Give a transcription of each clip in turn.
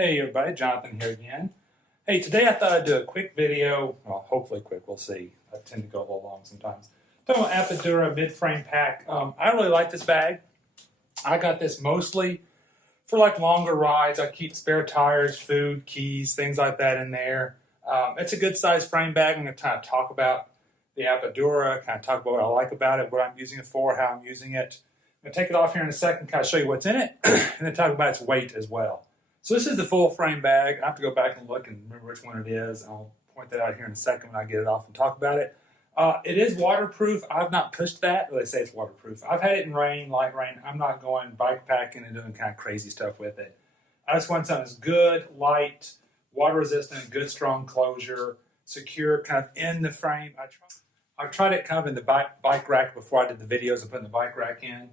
Hey everybody, Jonathan here again. Hey, today I thought I'd do a quick video, well hopefully quick, we'll see. I tend to go a little long sometimes. Talking about Apidura mid-frame pack. I really like this bag. I got this mostly for like longer rides. I keep spare tires, food, keys, things like that in there. It's a good size frame bag. I'm going to kind of talk about the Apidura, kind of talk about what I like about it, what I'm using it for, how I'm using it. I'm going to take it off here in a second, kind of show you what's in it, and then talk about its weight as well. So this is the full frame bag. I have to go back and look and remember which one it is. I'll point that out here in a second when I get it off and talk about it. It is waterproof. I've not pushed that. They say it's waterproof. I've had it in rain, light rain. I'm not going bike packing and doing kind of crazy stuff with it. I just want something that's good, light, water resistant, good strong closure, secure, kind of in the frame. I've tried it kind of in the bike rack before I did the videos of putting the bike rack in.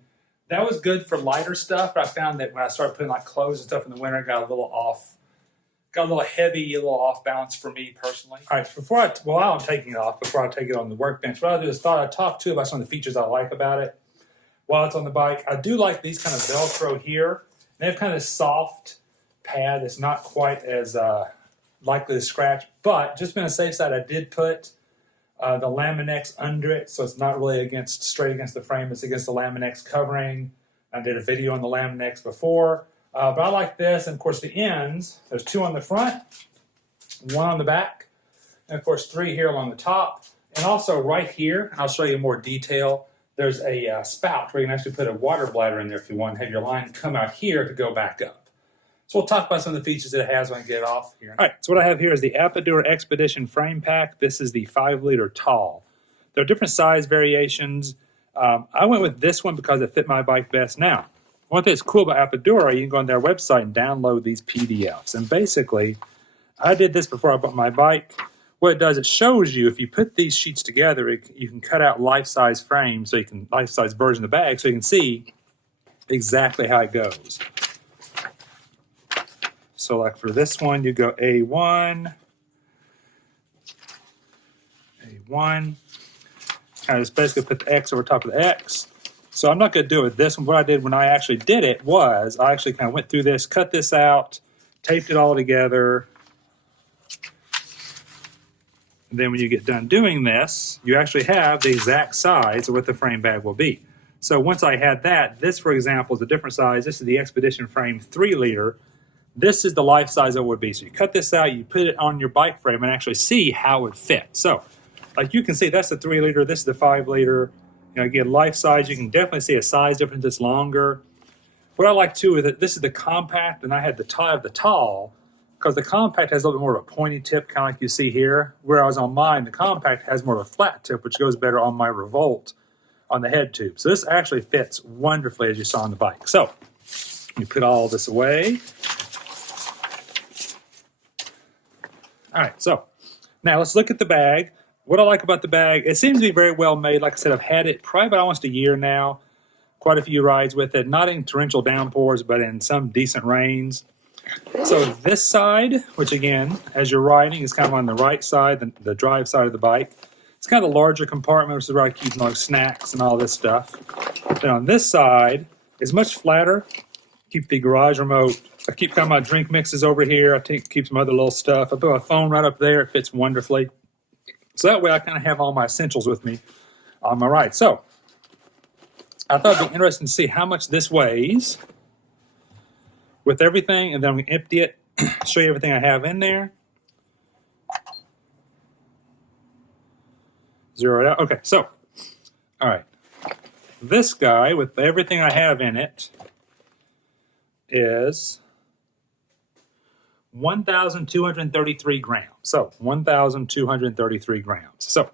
That was good for lighter stuff, but I found that when I started putting like clothes and stuff in the winter, it got a little off, got a little heavy, a little off balance for me personally. All right, while I'm taking it off, before I take it on the workbench, what I do is thought I'd talk to you about some of the features I like about it while it's on the bike. I do like these kind of Velcro here. They have kind of a soft pad that's not quite as likely to scratch, but just being on the safe side, I did put the Laminex under it, so it's not really straight against the frame, it's against the Laminex covering. I did a video on the Laminex before, but I like this, and of course the ends, there's two on the front, one on the back, and of course three here along the top, and also right here, I'll show you more detail, there's a spout where you can actually put a water bladder in there if you want, and have your line come out here to go back up. So we'll talk about some of the features that it has when I get it off here. All right, so what I have here is the Apidura Expedition Frame Pack. This is the 5-liter tall. There are different size variations. I went with this one because it fit my bike best. Now, one thing that's cool about Apidura, you can go on their website and download these PDFs. And basically, I did this before I bought my bike. What it does, it shows you, if you put these sheets together, you can cut out life-size frames, so you can life-size version of the bag, so you can see exactly how it goes. So like for this one, you go A1, kind of just basically put the X over top of the X. So I'm not going to do it with this one. What I did when I actually did it was I actually kind of went through this, cut this out, taped it all together. And then when you get done doing this, you actually have the exact size of what the frame bag will be. So once I had that, this, for example, is a different size. This is the Expedition Frame 3-liter. This is the life size it would be. So you cut this out, you put it on your bike frame and actually see how it fits. So like you can see, that's the 3-liter, this is the 5-liter. You know, again, life size, you can definitely see a size difference that's longer. What I like too is that this is the compact and I had the tall, because the compact has a little bit more of a pointy tip, kind of like you see here. Whereas on mine, the compact has more of a flat tip, which goes better on my Revolt on the head tube. So this actually fits wonderfully as you saw on the bike. So you put all this away. All right, so now let's look at the bag. What I like about the bag, it seems to be very well made. Like I said, I've had it probably about almost a year now. Quite a few rides with it, not in torrential downpours, but in some decent rains. So this side, which again, as you're riding, is kind of on the right side, the drive side of the bike. It's kind of a larger compartment, which is where I keep like snacks and all this stuff. Then on this side, it's much flatter. Keep the garage remote. I keep kind of my drink mixes over here. I keep some other little stuff. I put my phone right up there. It fits wonderfully. So that way I kind of have all my essentials with me on my ride. So I thought it'd be interesting to see how much this weighs with everything. And then I'm going to empty it, show you everything I have in there. Zero it out. Okay, so, all right. This guy with everything I have in it is 1,233 grams. So 1,233 grams. So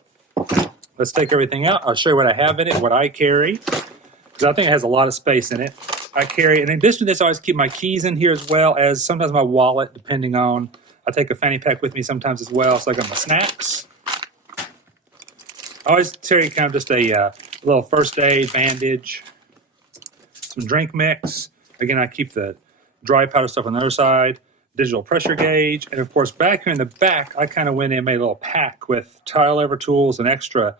let's take everything out. I'll show you what I have in it, what I carry, because I think it has a lot of space in it. I carry, in addition to this, I always keep my keys in here as well as sometimes my wallet, depending on, I take a fanny pack with me sometimes as well. So I got my snacks. I always carry kind of just a little first aid bandage, some drink mix. Again, I keep the dry powder stuff on the other side, digital pressure gauge, and of course back here in the back, I kind of went in and made a little pack with tile lever tools, an extra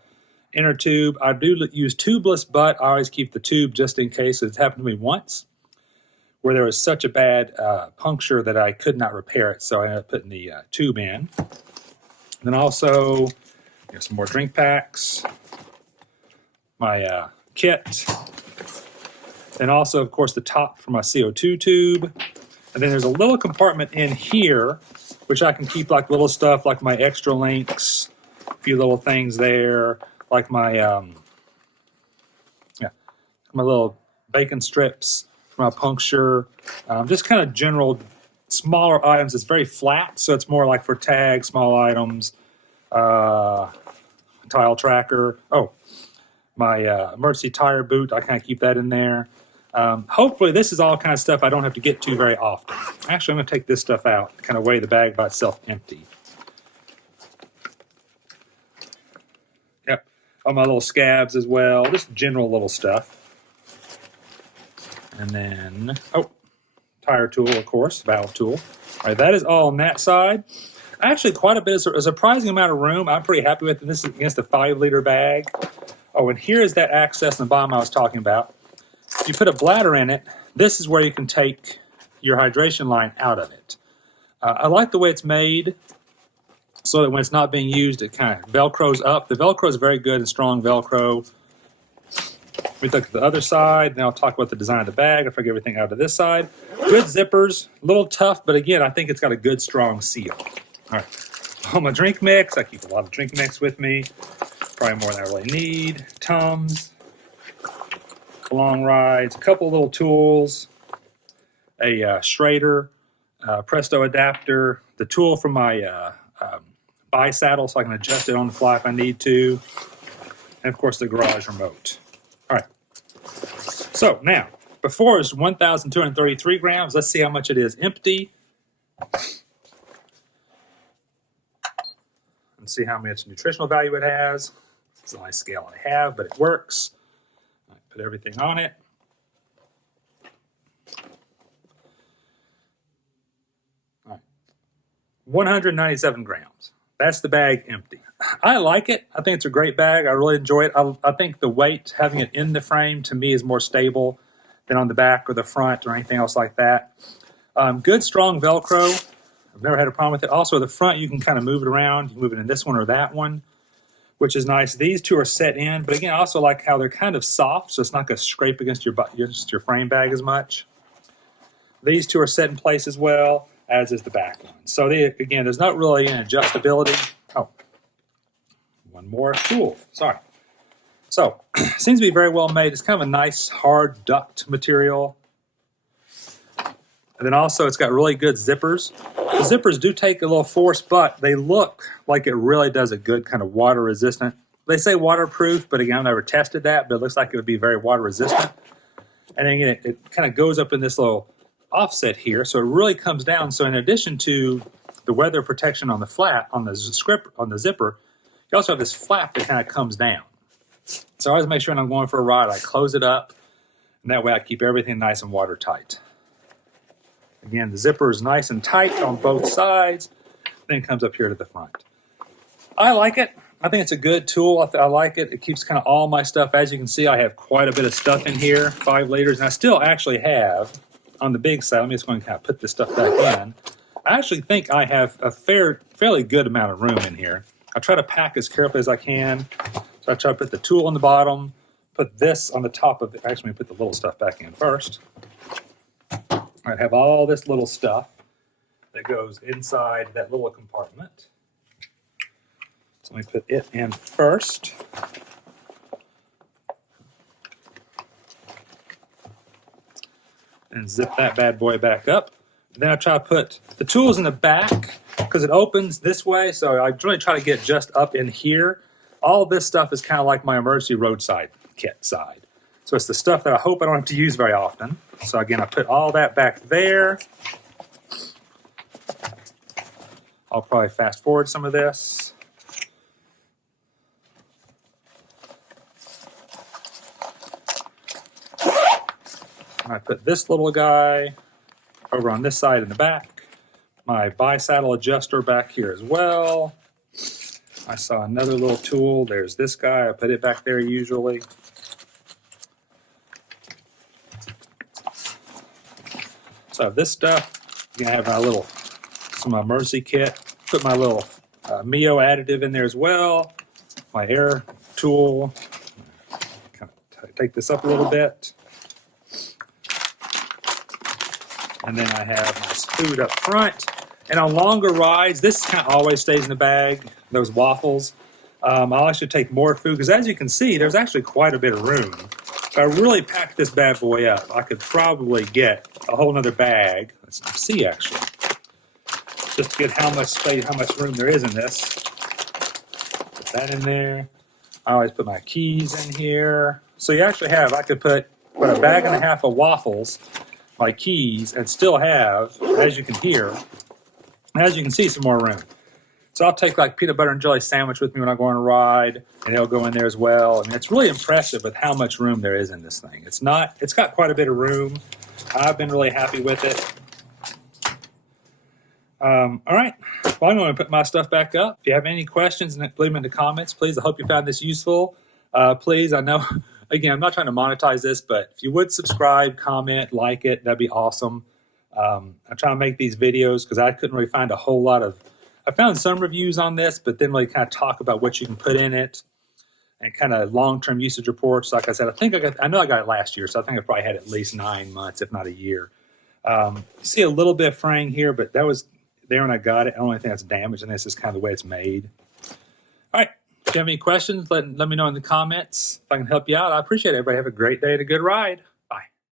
inner tube. I do use tubeless, but I always keep the tube just in case. It's happened to me once. where there was such a bad puncture that I could not repair it, so I ended up putting the tube in. And then also, some more drink packs, my kit, and also, of course, the top for my CO2 tube. And then there's a little compartment in here, which I can keep like little stuff like my extra links, a few little things there, like my my little bacon strips for my puncture, just kind of general smaller items. It's very flat, so it's more like for tags, small items, tile tracker. Oh, my emergency tire boot, I kind of keep that in there. Hopefully this is all kind of stuff I don't have to get to very often. Actually, I'm going to take this stuff out, kind of weigh the bag by itself empty. Yep, all my little scabs as well, just general little stuff. And then, tire tool, of course, valve tool. All right, that is all on that side. Actually, quite a bit, a surprising amount of room. I'm pretty happy with it. This is against a 5-liter bag. Oh, and here is that access in the bottom I was talking about. If you put a bladder in it, this is where you can take your hydration line out of it. I like the way it's made so that when it's not being used, it kind of Velcros up. The Velcro is very good and strong Velcro. We look at the other side, then I'll talk about the design of the bag after I get everything out of this side. Good zippers, a little tough, but again, I think it's got a good, strong seal. All right, all my drink mix. I keep a lot of drink mix with me, probably more than I really need. Tums, long rides, a couple little tools, a Schrader, Presto adapter, the tool for my bi-saddle so I can adjust it on the fly if I need to, and of course the garage remote. All right, so now, before it's 1,233 grams. Let's see how much it is empty. And see how much nutritional value it has. It's the only scale I have, but it works. I put everything on it. All right, 197 grams. That's the bag empty. I like it. I think it's a great bag. I really enjoy it. I think the weight, having it in the frame, to me is more stable than on the back or the front or anything else like that. Good, strong Velcro. I've never had a problem with it. Also, the front, you can kind of move it around. You can move it in this one or that one, which is nice. These two are set in, but again, I also like how they're kind of soft, so it's not going to scrape against your frame bag as much. These two are set in place as well, as is the back one. So again, there's not really an adjustability. Oh, one more tool. Sorry. So, seems to be very well made. It's kind of a nice, hard duct material. And then also, it's got really good zippers. The zippers do take a little force, but they look like it really does a good kind of water resistant. They say waterproof, but again, I've never tested that, but it looks like it would be very water resistant. And then again, it kind of goes up in this little offset here, so it really comes down. So in addition to the weather protection on the flap, on the zipper, you also have this flap that kind of comes down. So I always make sure when I'm going for a ride, I close it up, and that way I keep everything nice and watertight. Again, the zipper is nice and tight on both sides, then it comes up here to the front. I like it. I think it's a good tool. I like it. It keeps kind of all my stuff. As you can see, I have quite a bit of stuff in here, 5 liters, and I still actually have, on the big side, I'm just going to kind of put this stuff back in. I actually think I have a fairly good amount of room in here. I try to pack as carefully as I can. So I try to put the tool on the bottom, put this on the top of it. Actually, let me put the little stuff back in first. I have all this little stuff that goes inside that little compartment. So let me put it in first. And zip that bad boy back up. Then I try to put the tools in the back because it opens this way. So I really try to get just up in here. All this stuff is kind of like my emergency roadside kit side. So it's the stuff that I hope I don't have to use very often. So again, I put all that back there. I'll probably fast forward some of this. I put this little guy over on this side in the back. My bi-saddle adjuster back here as well. I saw another little tool. There's this guy. I put it back there usually. also have this stuff. I'm gonna have my little some emergency kit. Put my little Mio additive in there as well. My air tool. Kind of take this up a little bit. And then I have my food up front. And on longer rides, this kind of always stays in the bag, those waffles. I'll actually take more food because as you can see, there's actually quite a bit of room. If I really pack this bad boy up, I could probably get a whole nother bag. Let's see actually. Just to get how much space, how much room there is in this. Put that in there. I always put my keys in here. So you actually have, I could put a bag and a half of waffles, my keys, and still have, as you can hear, as you can see, some more room. So I'll take like peanut butter and jelly sandwich with me when I go on a ride, and it'll go in there as well. I mean, it's really impressive with how much room there is in this thing. It's got quite a bit of room. I've been really happy with it. All right, well, I'm going to put my stuff back up. If you have any questions, leave them in the comments, please. I hope you found this useful. Please, I know, again, I'm not trying to monetize this, but if you would subscribe, comment, like it, that'd be awesome. I'm trying to make these videos because I couldn't really find a whole lot of, I found some reviews on this, but then really kind of talk about what you can put in it and kind of long-term usage reports. Like I said, I know I got it last year, so I think I probably had at least 9 months, if not a year. You see a little bit of fraying here, but that was there when I got it. The only thing that's damaged in this is kind of the way it's made. All right, if you have any questions, let me know in the comments. If I can help you out, I appreciate it. Everybody have a great day and a good ride.